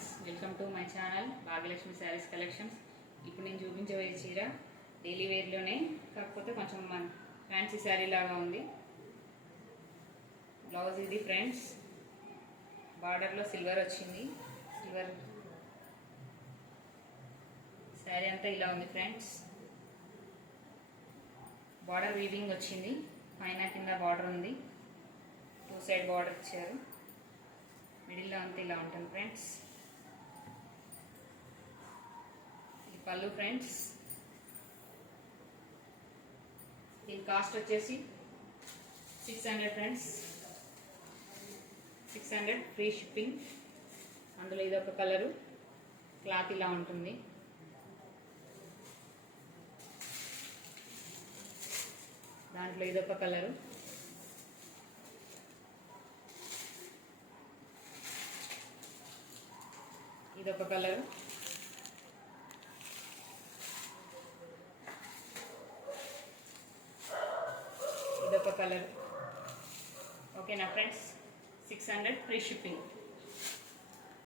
Friends, welcome to my channel Bhagyalakshmi saris కలెక్షన్స్. ఇప్పుడు నేను చూపించబోయే చీర డైలీ వేర్లోనే, కాకపోతే కొంచెం ఫ్యాన్సీ శారీ లాగా ఉంది. బ్లౌజ్ ఇది ఫ్రెండ్స్, బార్డర్లో సిల్వర్ వచ్చింది. సిల్వర్ శారీ అంతా ఇలా ఉంది ఫ్రెండ్స్. బార్డర్ వీవింగ్ వచ్చింది, పైన కింద బార్డర్ ఉంది. 2 సైడ్ బార్డర్ ఇచ్చారు. మిడిల్లో అంతా ఇలా ఉంటుంది ఫ్రెండ్స్. ఇది పళ్ళు ఫ్రెండ్స్. దీని కాస్ట్ వచ్చేసి 600 ఫ్రెండ్స్. 600 ఫ్రీ షిప్పింగ్. అందులో ఇదొక కలరు, క్లాత్ ఇలా ఉంటుంది. దాంట్లో ఇదొక కలరు, ఇదొక కలరు, ఇదొక కలర్. ఓకేనా ఫ్రెండ్స్, 600 ఫ్రీ షిప్పింగ్.